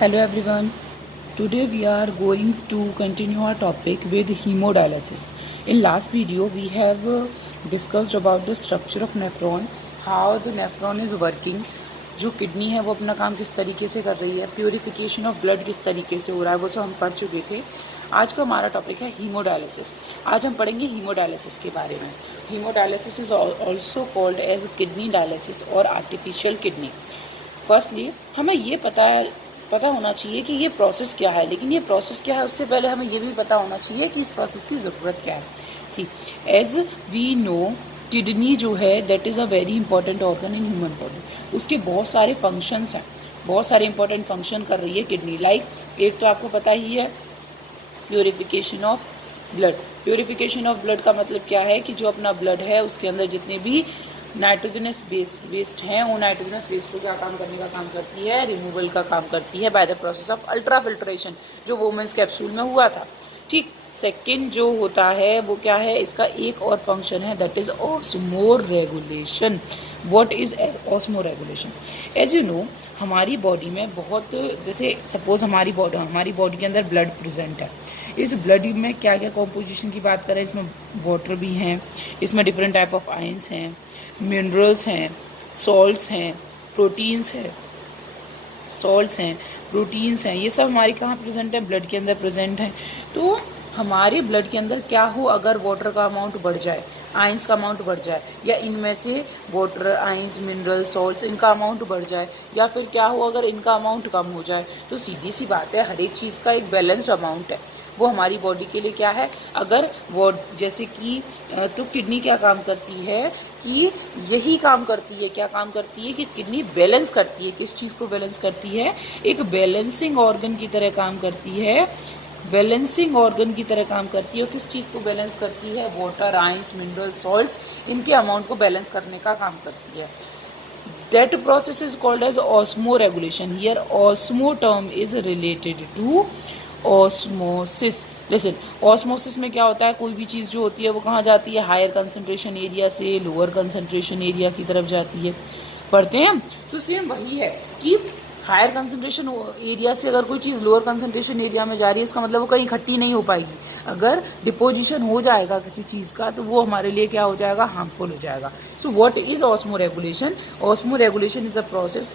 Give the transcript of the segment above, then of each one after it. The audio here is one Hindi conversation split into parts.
Hello everyone. Today we are going to continue our topic with hemodialysis. In last video we have discussed about the structure of nephron, how the nephron is working, जो किडनी है वो अपना काम किस तरीके से कर रही है, प्योरिफिकेशन ऑफ ब्लड किस तरीके से हो रहा है, वो सब हम पढ़ चुके थे। आज का हमारा टॉपिक है हीमोडायलिसिस। आज हम पढ़ेंगे हीमोडायलिसिस के बारे में। Haemodialysis is also called as kidney dialysis और आर्टिफिशियल किडनी। फर्स्टली हमें ये पता होना चाहिए कि ये प्रोसेस क्या है, लेकिन ये प्रोसेस क्या है उससे पहले हमें ये भी पता होना चाहिए कि इस प्रोसेस की ज़रूरत क्या है। सी, एज वी नो किडनी जो है that is a very important organ in human body. उसके बहुत सारे फंक्शंस हैं, बहुत सारे इंपॉर्टेंट फंक्शन कर रही है किडनी। एक तो आपको पता ही है purification of blood. Purification of blood का मतलब क्या है कि जो अपना ब्लड है उसके अंदर जितने भी नाइट्रोजनस वेस्ट हैं वो नाइट्रोजनस वेस्ट को क्या काम करने का काम करती है, रिमूवल का काम करती है by the process of ultra filtration, जो वुमेन्स कैप्सूल में हुआ था। ठीक। सेकेंड जो होता है वो क्या है, इसका एक और फंक्शन है that is osmoregulation. What is osmoregulation? As you know हमारी बॉडी में बहुत, जैसे सपोज हमारी बॉडी के अंदर ब्लड प्रेजेंट है। इस ब्लड में क्या क्या कॉम्पोजिशन की बात करें, इसमें वाटर भी हैं, इसमें डिफरेंट टाइप ऑफ आयंस हैं, मिनरल्स हैं, सॉल्ट्स हैं, प्रोटीन्स हैं, प्रोटीन्स हैं, ये सब हमारे कहाँ प्रेजेंट है, ब्लड के अंदर प्रेजेंट हैं। तो हमारे ब्लड के अंदर क्या हो, अगर वाटर का अमाउंट बढ़ जाए, आयंस का अमाउंट बढ़ जाए, या इनमें से वाटर, आयंस, मिनरल, सॉल्ट्स इनका अमाउंट बढ़ जाए, या फिर क्या हो अगर इनका अमाउंट कम हो जाए, तो सीधी सी बात है हर एक चीज़ का एक बैलेंस्ड अमाउंट है, वो हमारी बॉडी के लिए क्या है। अगर वो जैसे कि तो किडनी क्या काम करती है कि यही काम करती है, क्या काम करती है कि किडनी बैलेंस करती है। किस चीज़ को बैलेंस करती है? एक बैलेंसिंग ऑर्गन की तरह काम करती है, बैलेंसिंग ऑर्गन की तरह काम करती है। और किस चीज़ को बैलेंस करती है? वाटर, आयंस, मिनरल, सॉल्ट्स, इनके अमाउंट को बैलेंस करने का काम करती है। That process is called as osmoregulation. Here osmo term is related to osmosis. Listen, osmosis में क्या होता है, कोई भी चीज़ जो होती है वो कहाँ जाती है, हायर कंसंट्रेशन एरिया से लोअर कंसंट्रेशन एरिया की तरफ जाती है। पढ़ते हैं तो सेम वही है कि हायर कंसंट्रेशन एरिया से अगर कोई चीज़ लोअर कंसंट्रेशन एरिया में जा रही है, इसका मतलब वो कहीं इकट्ठी नहीं हो पाएगी। अगर डिपोजिशन हो जाएगा किसी चीज़ का तो वो हमारे लिए क्या हो जाएगा, हार्मफुल हो जाएगा। So what is osmo regulation? Osmo regulation is a process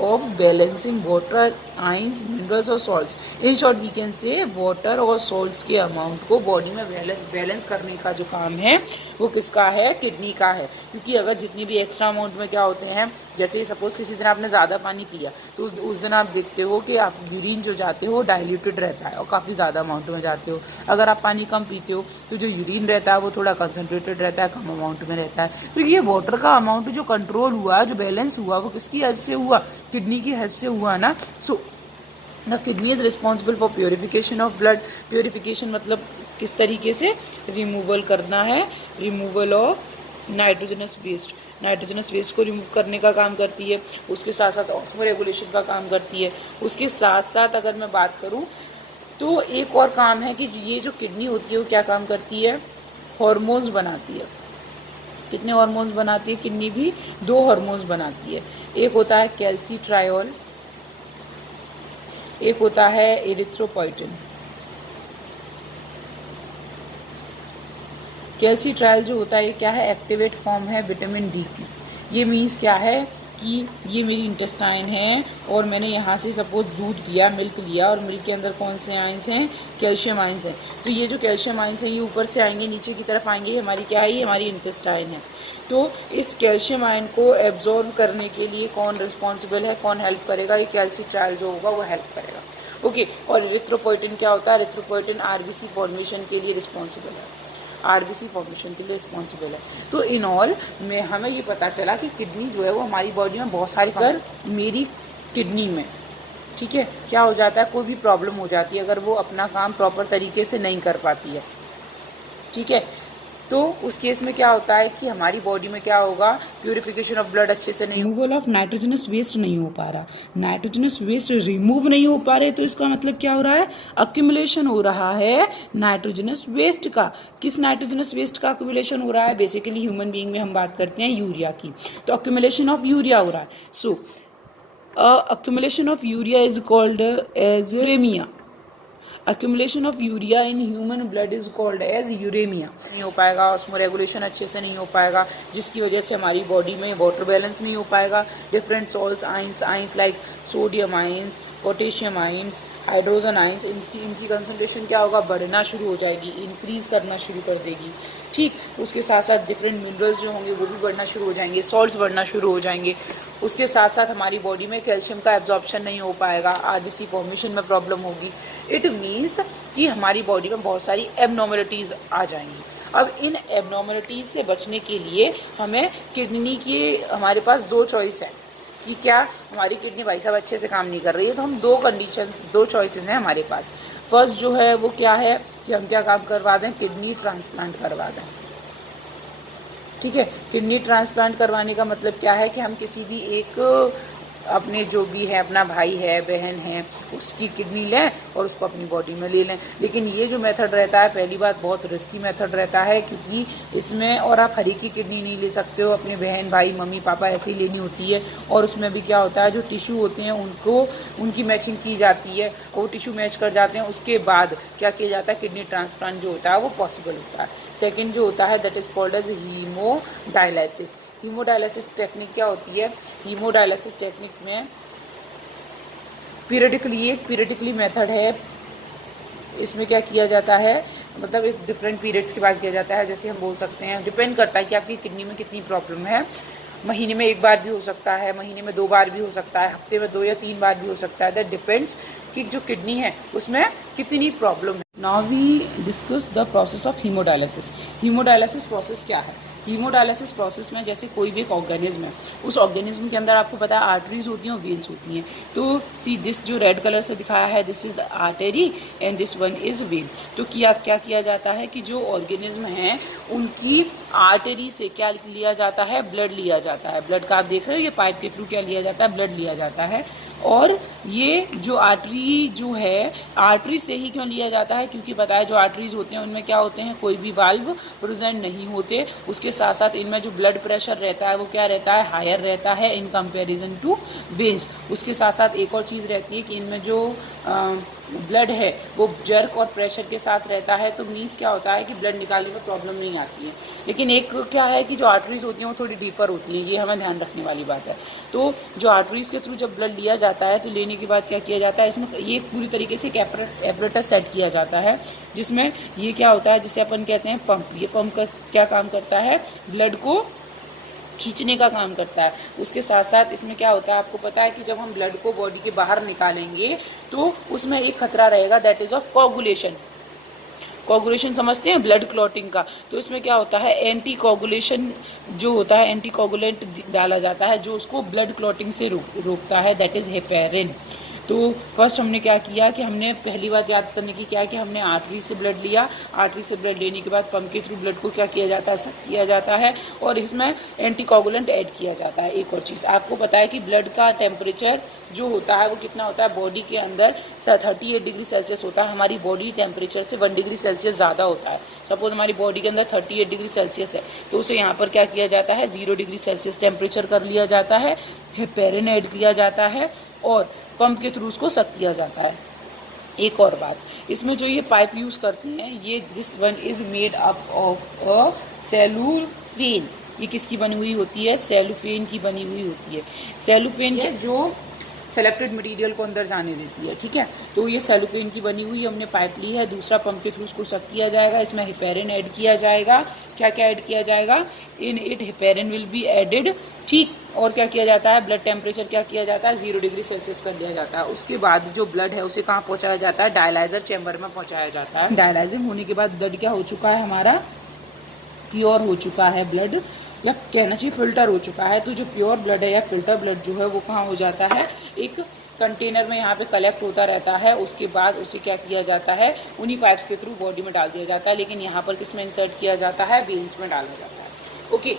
of balancing water, ions, minerals और salts. In short we can say water और salts के अमाउंट को बॉडी में बैलेंस करने का जो काम है वो किसका है, किडनी का है। क्योंकि अगर जितनी भी एक्स्ट्रा अमाउंट में क्या होते हैं, जैसे सपोज किसी दिन आपने ज़्यादा पानी पिया तो उस दिन आप देखते हो कि आप यूरिन जो जाते हो डाइल्यूटेड रहता है और काफ़ी ज़्यादा अमाउंट में जाते हो। अगर आप पानी कम पीते हो तो जो यूरिन रहता है वो थोड़ा कंसनट्रेटेड रहता है, कम अमाउंट में रहता है। तो ये वाटर का अमाउंट जो कंट्रोल हुआ, जो बैलेंस हुआ, वो किसकी हेल्प से हुआ, किडनी की हेल्प से हुआ ना। So the kidney is responsible for purification of blood. Purification मतलब किस तरीके से, रिमूवल करना है, removal of nitrogenous waste, nitrogenous waste को रिमूव करने का काम करती है। उसके साथ साथ ऑस्मो रेगुलेशन का काम करती है। उसके साथ साथ अगर मैं बात करूं तो एक और काम है कि ये जो किडनी होती है वो क्या काम करती है, हार्मोन्स बनाती है। कितने हार्मोन्स बनाती है किडनी भी? 2 हार्मोन्स बनाती है। एक होता है कैल्सीट्रायोल, एक होता है एरिथ्रोपोइटिन। कैल्सीट्रायल जो होता है ये क्या है, एक्टिवेट फॉर्म है विटामिन डी की। ये मीन्स क्या है कि ये मेरी इंटेस्टाइन है और मैंने यहाँ से सपोज दूध पिया, मिल्क लिया, और मिल्क के अंदर कौन से आयंस हैं, कैल्शियम आयंस हैं। तो ये जो कैल्शियम आयंस हैं ये ऊपर से आएंगे, नीचे की तरफ आएंगे, ये हमारी क्या है, ये हमारी इंटेस्टाइन है। तो इस कैल्शियम आयन को एब्जॉर्ब करने के लिए कौन रिस्पॉन्सिबल है, कौन हेल्प करेगा, ये कैल्सीट्रायल जो होगा वो हेल्प करेगा। ओके। और एरिथ्रोपोइटिन क्या होता है? एरिथ्रोपोइटिन आरबीसी फॉर्मेशन के लिए रिस्पॉन्सिबल है, आरबीसी फॉर्मेशन के लिए रिस्पॉन्सिबल है। तो इन ऑल में हमें ये पता चला कि किडनी जो है वो हमारी बॉडी में बहुत सारी, अगर मेरी किडनी में, ठीक है, क्या हो जाता है, कोई भी प्रॉब्लम हो जाती है, अगर वो अपना काम प्रॉपर तरीके से नहीं कर पाती है, ठीक है, तो उस केस में क्या होता है कि हमारी बॉडी में क्या होगा, प्यूरिफिकेशन ऑफ ब्लड अच्छे से नहीं, रिमूवल ऑफ नाइट्रोजनस वेस्ट नहीं हो पा रहा, नाइट्रोजनस वेस्ट रिमूव नहीं हो पा रहे, तो इसका मतलब क्या हो रहा है, अक्यूमुलेशन हो रहा है नाइट्रोजनस वेस्ट का। किस नाइट्रोजनस वेस्ट का अक्यूमुलेशन हो रहा है? बेसिकली ह्यूमन बीइंग में हम बात करते हैं यूरिया की, तो अक्यूमुलेशन ऑफ यूरिया हो रहा है। सो accumulation of urea is called as uremia. Accumulation of urea in human blood is called as uremia. नहीं हो पाएगा, उसमें रेगुलेशन अच्छे से नहीं हो पाएगा, जिसकी वजह से हमारी बॉडी में वाटर बैलेंस नहीं हो पाएगा. Different salts ions like sodium ions, potassium ions, hydrogen ions, इनकी कंसंट्रेशन क्या होगा, बढ़ना शुरू हो जाएगी, इंक्रीज करना शुरू कर देगी. ठीक, उसके साथ साथ डिफरेंट मिनरल्स जो होंगे वो भी बढ़ना शुरू हो जाएंगे, सॉल्ट्स बढ़ना शुरू हो जाएंगे. उसके साथ साथ हमारी बॉडी में कैल्शियम का एब्जॉर्प्शन नहीं हो पाएगा, आरबीसी फॉर्मेशन में प्रॉब्लम होगी. इट मीन्स कि हमारी बॉडी में बहुत सारी एबनॉर्मलिटीज़ आ जाएंगी. अब इन एबनॉर्मलिटीज़ से बचने के लिए हमें किडनी की, हमारे पास दो चॉइस है कि क्या हमारी किडनी भाई साहब अच्छे से काम नहीं कर रही है, तो हम दो चॉइसेस हैं हमारे पास. फर्स्ट जो है वो क्या है कि हम क्या काम करवा दें, किडनी ट्रांसप्लांट करवा दें. ठीक है, किडनी ट्रांसप्लांट करवाने का मतलब क्या है कि हम किसी भी एक अपने जो भी है, अपना भाई है, बहन है, उसकी किडनी लें और उसको अपनी बॉडी में ले लें. लेकिन ये जो मेथड रहता है, पहली बात बहुत रिस्की मेथड रहता है, क्योंकि इसमें और आप हर एक की किडनी नहीं ले सकते हो, अपने बहन भाई मम्मी पापा ऐसे ही लेनी होती है. और उसमें भी क्या होता है, जो टिश्यू होते हैं उनकी मैचिंग की जाती है, वो टिश्यू मैच कर जाते हैं, उसके बाद क्या किया जाता है, किडनी ट्रांसप्लांट जो होता है वो पॉसिबल होता है. सेकेंड जो होता है that is called as haemodialysis. Haemodialysis technique क्या होती है, हीमोडायलिसिस टेक्निक में पीरियडिकली मेथड है. इसमें क्या किया जाता है, मतलब एक डिफरेंट पीरियड्स के बाद किया जाता है. जैसे हम बोल सकते हैं, डिपेंड करता है कि आपकी किडनी में कितनी प्रॉब्लम है. महीने में एक बार भी हो सकता है, महीने में 2 बार भी हो सकता है, हफ्ते में 2 या 3 बार भी हो सकता है. दैट डिपेंड्स कि जो किडनी है उसमें कितनी प्रॉब्लम है. Now we discuss the process of haemodialysis. Haemodialysis process क्या है. हीमोडायलिसिस प्रोसेस में जैसे कोई भी एक ऑर्गेनिज्म है, उस ऑर्गेनिज्म के अंदर आपको पता है आर्टरीज होती हैं और वेन्स होती हैं. तो सी दिस जो रेड कलर से दिखाया है, this is artery and this one is when. तो क्या किया जाता है कि जो ऑर्गेनिज्म हैं उनकी आर्टरी से क्या लिया जाता है, ब्लड लिया जाता है. ब्लड का आप देख रहे हो, ये पाइप के थ्रू क्या लिया जाता है, ब्लड लिया जाता है. और ये जो आर्टरी जो है, आर्टरी से ही क्यों लिया जाता है, क्योंकि पता है जो आर्टरीज होते हैं उनमें क्या होते हैं, कोई भी वाल्व प्रेजेंट नहीं होते. उसके साथ साथ इनमें जो ब्लड प्रेशर रहता है वो क्या रहता है, हायर रहता है इन कंपैरिजन टू वेन्स. उसके साथ साथ एक और चीज़ रहती है कि इनमें जो ब्लड है वो जर्क और प्रेशर के साथ रहता है. तो मीन्स क्या होता है कि ब्लड निकालने में प्रॉब्लम नहीं आती है. लेकिन एक क्या है कि जो आर्टरीज होती हैं वो थोड़ी डीपर होती हैं, ये हमें ध्यान रखने वाली बात है. तो जो आर्टरीज के थ्रू जब ब्लड लिया जाता है तो लेने के बाद क्या किया जाता है, इसमें ये पूरी तरीके से एक एपरेटस सेट किया जाता है, जिसमें ये क्या होता है, जिसे अपन कहते हैं पंप. ये पंप का क्या काम करता है, ब्लड को खींचने का काम करता है. उसके साथ साथ इसमें क्या होता है, आपको पता है कि जब हम ब्लड को बॉडी के बाहर निकालेंगे तो उसमें एक खतरा रहेगा, that is of coagulation. Coagulation समझते हैं, ब्लड क्लॉटिंग का. तो इसमें क्या होता है, एंटी कोगुलेशन जो होता है, एंटी कोगुलेंट डाला जाता है जो उसको ब्लड क्लॉटिंग से रोकता है, दैट इज हेपेरिन. तो फर्स्ट हमने क्या किया कि हमने पहली बात याद करने की क्या कि हमने आर्टरी से ब्लड लिया. आर्टरी से ब्लड लेने के बाद पंप के थ्रू ब्लड को क्या किया जाता है, सक किया जाता है और इसमें एंटीकोगुलेंट ऐड किया जाता है. एक और चीज़ आपको पता है कि ब्लड का टेम्परेचर जो होता है वो कितना होता है, बॉडी के अंदर 38 डिग्री सेल्सियस होता है. हमारी बॉडी टेम्परेचर से 1 डिग्री सेल्सियस ज़्यादा होता है. सपोज हमारी बॉडी के अंदर 38 डिग्री सेल्सियस है तो उसे यहाँ पर क्या किया जाता है, 0 डिग्री सेल्सियस टेम्परेचर कर लिया जाता है. हेपेरिन ऐड किया जाता है और पंप के थ्रू उसको सक किया जाता है. एक और बात, इसमें जो ये पाइप यूज़ करते हैं, ये this one is made up of a cellophane. ये किसकी बनी हुई होती है, सेलुफेन की बनी हुई होती है. सेलुफेन के जो सेलेक्टेड मटेरियल को अंदर जाने देती है. ठीक है, तो ये सेलुफेन की बनी हुई हमने पाइप ली है. दूसरा पंप के थ्रू उसको सक किया जाएगा. इसमें हेपेरिन ऐड किया जाएगा. क्या क्या ऐड किया जाएगा, in it heparin will be added. ठीक, और क्या किया जाता है, ब्लड टेम्परेचर क्या किया जाता है, 0 डिग्री सेल्सियस कर दिया जाता है. उसके बाद जो ब्लड है उसे कहाँ पहुँचाया जाता है, डायलाइजर चैम्बर में पहुँचाया जाता है. डायलाइजिंग होने के बाद ब्लड क्या हो चुका है, हमारा प्योर हो चुका है ब्लड, या कहना चाहिए फिल्टर हो चुका है. तो जो प्योर ब्लड है या फिल्टर ब्लड जो है वो कहाँ हो जाता है, एक कंटेनर में यहाँ पे कलेक्ट होता रहता है. उसके बाद उसे क्या किया जाता है, उन्हीं पाइप्स के थ्रू बॉडी में डाल दिया जाता है. लेकिन यहाँ पर किस में इंसर्ट किया जाता है, वेन्स में डाला जाता है. ओके,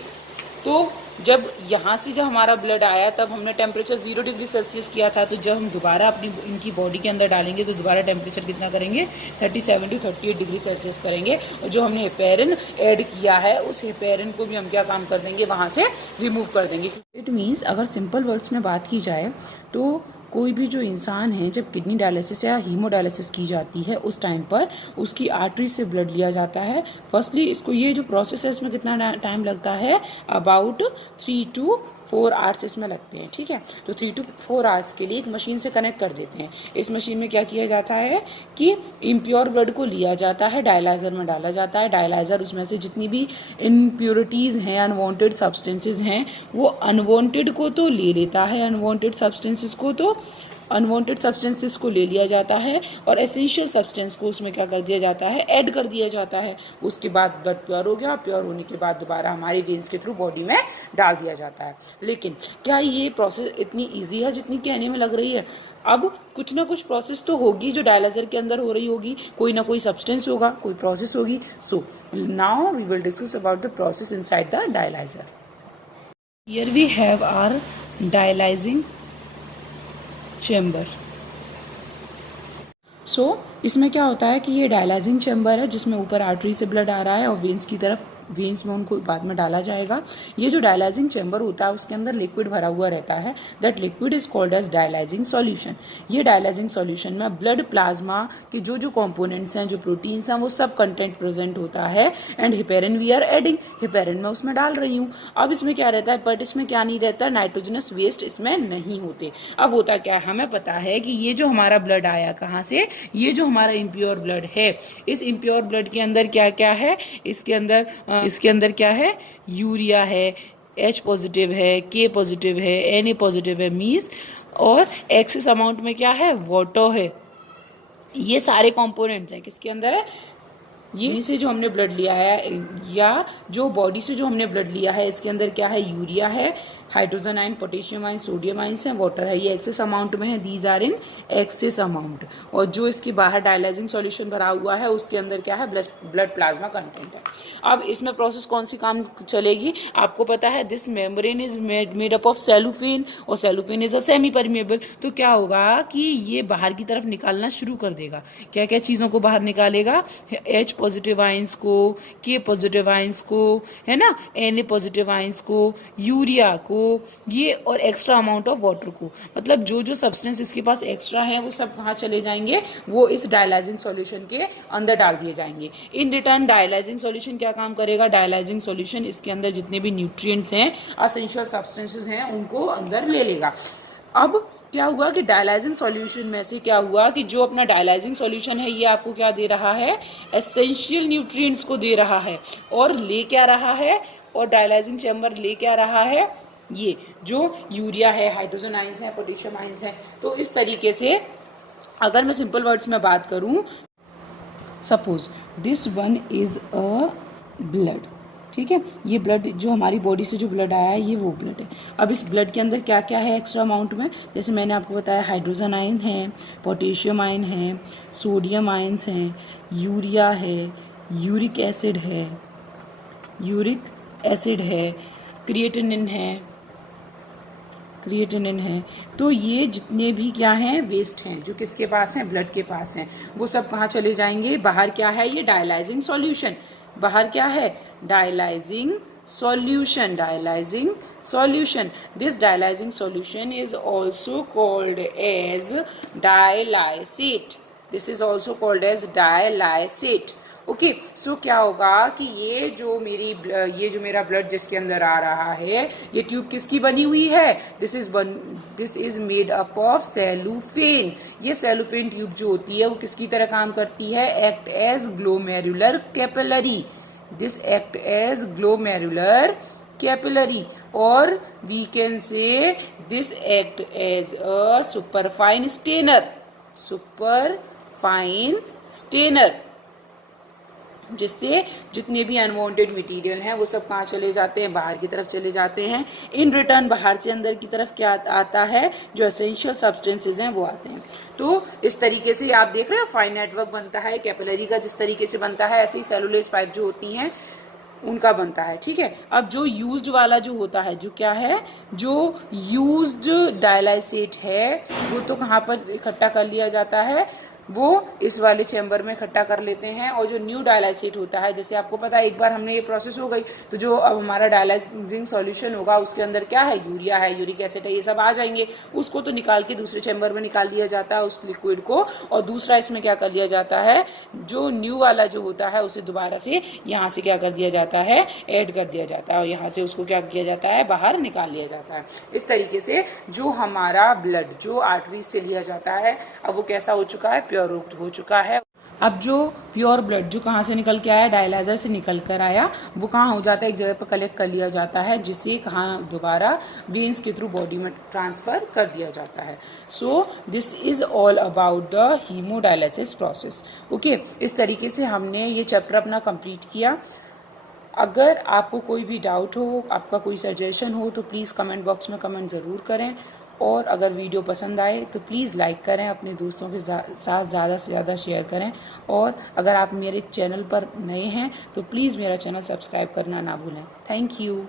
तो जब यहाँ से जब हमारा ब्लड आया तब हमने टेम्परेचर 0 डिग्री सेल्सियस किया था, तो जब हम दोबारा अपनी इनकी बॉडी के अंदर डालेंगे तो दोबारा टेम्परेचर कितना करेंगे, 37 टू 38 डिग्री सेल्सियस करेंगे। और जो हमने हेपेरिन ऐड किया है उस हेपेरिन को भी हम क्या काम कर देंगे, वहाँ से रिमूव कर देंगे। इट मीन्स अगर सिंपल वर्ड्स में बात की जाए तो कोई भी जो इंसान है, जब किडनी डायलिसिस या हीमोडायलिसिस की जाती है उस टाइम पर उसकी आर्टरी से ब्लड लिया जाता है। फर्स्टली इसको ये जो प्रोसेस है इसमें कितना टाइम लगता है, अबाउट 3 to 4 आवर्स इसमें लगते हैं, ठीक है। तो 3 to 4 आवर्स के लिए एक मशीन से कनेक्ट कर देते हैं। इस मशीन में क्या किया जाता है कि इम्प्योर ब्लड को लिया जाता है, डायलाइजर में डाला जाता है। डायलाइजर उसमें से जितनी भी इम्प्योरिटीज़ हैं, अनवांटेड सब्सटेंसेस हैं, वो अनवांटेड को तो ले लेता है, अनवांटेड सब्सटेंसेस को ले लिया जाता है और एसेंशियल सब्सटेंस को उसमें क्या कर दिया जाता है, ऐड कर दिया जाता है। उसके बाद ब्लड प्योर हो गया, प्योर होने के बाद दोबारा हमारे वेन्स के थ्रू बॉडी में डाल दिया जाता है। लेकिन क्या ये प्रोसेस इतनी ईजी है जितनी कहने में लग रही है? अब कुछ ना कुछ प्रोसेस तो होगी जो डायलाइजर के अंदर हो रही होगी, कोई ना कोई सब्सटेंस होगा, कोई प्रोसेस होगी। So now we will discuss about the process inside the dialyser. Here we have our dialysing chamber. इसमें क्या होता है कि ये डायलाइजिंग चैम्बर है जिसमें ऊपर आर्टरी से ब्लड आ रहा है और वेन्स में उनको बाद में डाला जाएगा। ये जो डायलाइजिंग चैम्बर होता है उसके अंदर लिक्विड भरा हुआ रहता है, that liquid is called as dialysing solution. ये डायलाइजिंग सॉल्यूशन में ब्लड प्लाज्मा के जो कंपोनेंट्स हैं, जो प्रोटीन्स हैं, वो सब कंटेंट प्रेजेंट होता है। And heparin we are adding, heparin मैं उसमें डाल रही हूँ। अब इसमें क्या रहता है, बट इसमें क्या नहीं रहता, नाइट्रोजनस वेस्ट इसमें नहीं होते। अब होता क्या है, हमें पता है कि ये जो हमारा ब्लड आया कहाँ से, ये जो हमारा इम्प्योर ब्लड है, इस इम्प्योर ब्लड के अंदर क्या क्या है, इसके अंदर क्या है, यूरिया है, H पॉजिटिव है, K पॉजिटिव है, Na पॉजिटिव है मीन्स, और एक्सेस अमाउंट में क्या है, वाटर है। ये सारे कंपोनेंट्स हैं किसके अंदर है, ये से जो हमने ब्लड लिया है या जो बॉडी से जो हमने ब्लड लिया है, इसके अंदर क्या है, यूरिया है, hydrogen ion, potassium ion, sodium ions हैं, वाटर है। ये एक्सेस अमाउंट में है, these are in excess amount. और जो इसके बाहर डायलाइजिंग सॉल्यूशन भरा हुआ है उसके अंदर क्या है, ब्लड प्लाज्मा कंटेंट है। अब इसमें प्रोसेस कौन सी काम चलेगी, आपको पता है, this membrane is made up of cellophane और cellophane is a semi permeable. तो क्या होगा कि ये बाहर की तरफ निकालना शुरू कर देगा। क्या क्या चीज़ों को बाहर निकालेगा, H पॉजिटिव आयंस को, K पॉजिटिव आयंस को, है ना, Na पॉजिटिव आयंस को, यूरिया को, ये और एक्स्ट्रा अमाउंट ऑफ वाटर को। मतलब जो जो सब्सटेंस इसके पास एक्स्ट्रा है वो सब कहाँ चले जाएंगे, वो इस डायलाइजिंग सॉल्यूशन के अंदर डाल दिए जाएंगे। इन रिटर्न डायलाइजिंग सॉल्यूशन क्या काम करेगा, डायलाइजिंग सॉल्यूशन इसके अंदर जितने भी न्यूट्रिएंट्स हैं, एसेंशियल सब्सटेंसेस हैं, उनको अंदर ले लेगा। अब क्या हुआ कि डायलाइजिंग सॉल्यूशन में से क्या हुआ कि जो अपना डायलाइजिंग सॉल्यूशन है ये आपको क्या दे रहा है, एसेंशियल न्यूट्रिएंट्स को दे रहा है। और ले क्या रहा है, और डायलाइजिंग चैम्बर ले क्या रहा है, ये जो यूरिया है, हाइड्रोजन आयंस हैं, पोटेशियम आयंस हैं। तो इस तरीके से अगर मैं सिंपल वर्ड्स में बात करूं, suppose this one is a blood, ठीक है, ये ब्लड जो हमारी बॉडी से जो ब्लड आया है ये वो ब्लड है। अब इस ब्लड के अंदर क्या क्या है एक्स्ट्रा अमाउंट में, जैसे मैंने आपको बताया, हाइड्रोजन आयन है, पोटेशियम आयन है, सोडियम आयंस हैं, यूरिया है, यूरिक एसिड है, क्रिएटिनिन है। तो ये जितने भी क्या हैं, वेस्ट हैं, जो किसके पास हैं, ब्लड के पास हैं, वो सब कहाँ चले जाएंगे, बाहर क्या है, ये डायलाइजिंग सॉल्यूशन, बाहर क्या है, dialysing solution, this dialyzing solution is also called as dialysate, okay. So क्या होगा कि ये जो मेरा ब्लड जिसके अंदर आ रहा है, ये ट्यूब किसकी बनी हुई है, this is made up of cellophane. ये सेलुफेन ट्यूब जो होती है वो किसकी तरह काम करती है, एक्ट एज ग्लोमेरुलर कैपिलरी, और we can say this act as a superfine strainer, जिससे जितने भी अनवांटेड मटेरियल हैं वो सब कहाँ चले जाते हैं, बाहर की तरफ चले जाते हैं। इन रिटर्न बाहर से अंदर की तरफ क्या आता है, जो एसेंशियल सब्सटेंसेस हैं वो आते हैं। तो इस तरीके से आप देख रहे हो फाइन नेटवर्क बनता है कैपिलरी का, जिस तरीके से बनता है ऐसे ही सेलुलोज पाइप जो होती हैं उनका बनता है, ठीक है। अब जो यूज्ड वाला जो होता है, जो क्या है, जो यूज्ड डायलाइसेट है, वो तो कहाँ पर इकट्ठा कर लिया जाता है, वो इस वाले चैम्बर में इकट्ठा कर लेते हैं। और जो न्यू डायलाइसेट होता है, जैसे आपको पता है एक बार हमने ये प्रोसेस हो गई तो जो अब हमारा डायलाइजिंग सॉल्यूशन होगा उसके अंदर क्या है, यूरिया है, यूरिक एसिड है, ये सब आ जाएंगे। उसको तो निकाल के दूसरे चैम्बर में निकाल दिया जाता है उस लिक्विड को, और दूसरा इसमें क्या कर लिया जाता है, जो न्यू वाला जो होता है उसे दोबारा से यहाँ से क्या कर दिया जाता है, ऐड कर दिया जाता है, और यहाँ से उसको क्या किया जाता है, बाहर निकाल लिया जाता है। इस तरीके से जो हमारा ब्लड जो आर्टरीज से लिया जाता है, अब वो कैसा हो चुका है, प्योर हो चुका है। अब जो प्योर ब्लड जो कहाँ से निकल के आया, डायलाइजर से निकल कर आया, वो कहाँ हो जाता है, एक जगह पर कलेक्ट कर लिया जाता है, जिसे कहाँ दोबारा वेन्स के थ्रू बॉडी में ट्रांसफ़र कर दिया जाता है। So this is all about the haemodialysis process. Okay, इस तरीके से हमने ये चैप्टर अपना कंप्लीट किया। अगर आपको कोई भी डाउट हो, आपका कोई सजेशन हो, तो प्लीज़ कमेंट बॉक्स में कमेंट ज़रूर करें। और अगर वीडियो पसंद आए तो प्लीज़ लाइक करें, अपने दोस्तों के साथ ज़्यादा से ज़्यादा शेयर करें। और अगर आप मेरे चैनल पर नए हैं तो प्लीज़ मेरा चैनल सब्सक्राइब करना ना भूलें। Thank you.